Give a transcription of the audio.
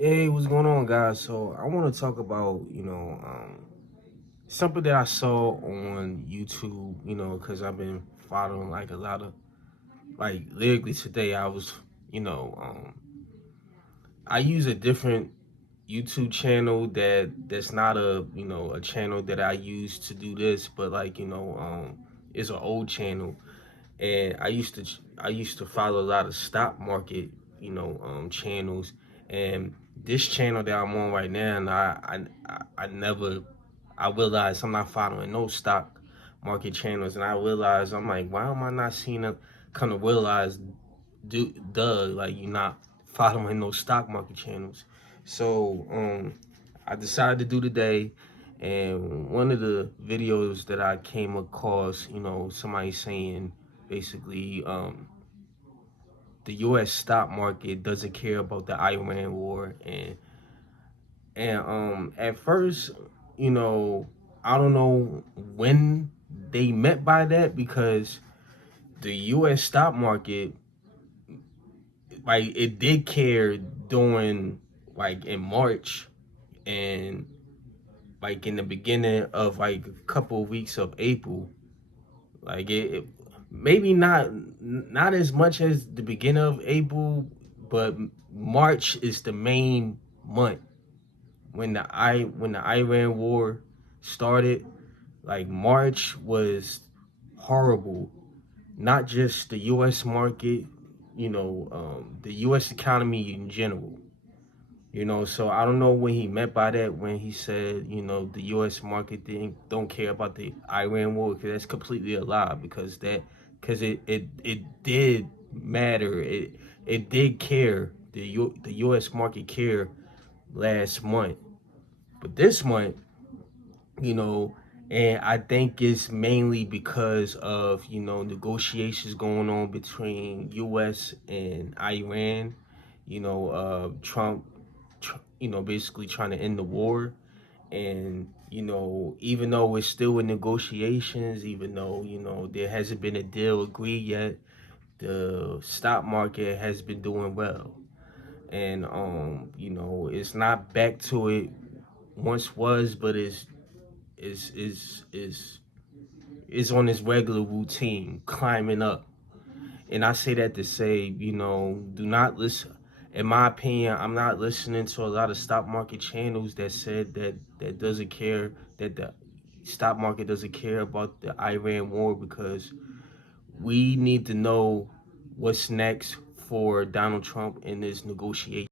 Hey, what's going on, guys? So I want to talk about, something that I saw on YouTube, because I've been following like a lot of, like lyrically today, you know, um, I use a different YouTube channel that's not a channel that I use to do this, but it's an old channel, and I used to follow a lot of stock market, channels, and this channel that I'm on right now, and I never I realized I'm not following no stock market channels, and I realized I'm like, why am I not seeing it? Kind of realize, like you're not following no stock market channels. So I decided to do today, and one of the videos that I came across, somebody saying basically the U.S. stock market doesn't care about the Iran war, and at first, you know, I don't know when they meant by that, because the U.S. stock market, like, it did care during, like, in March, and like in the beginning of like a couple of weeks of April. Like it maybe not as much as the beginning of April, but March is the main month when the Iran war started. Like, March was horrible, not just the U.S. market, the U.S. economy in general. So I don't know what he meant by that when he said, the U.S. market don't care about the Iran war, because that's completely a lie. Because it did matter. It did care. The U.S. market care last month, but this month, you know, and I think it's mainly because of, negotiations going on between U.S. and Iran. Trump, basically trying to end the war. And, even though we're still in negotiations, even though, there hasn't been a deal agreed yet, the stock market has been doing well. And, it's not back to it once was, but is is is is on his regular routine, climbing up. And I say that to say, do not listen. In my opinion, I'm not listening to a lot of stock market channels that said that doesn't care, that the stock market doesn't care about the Iran war, because we need to know what's next for Donald Trump in this negotiation.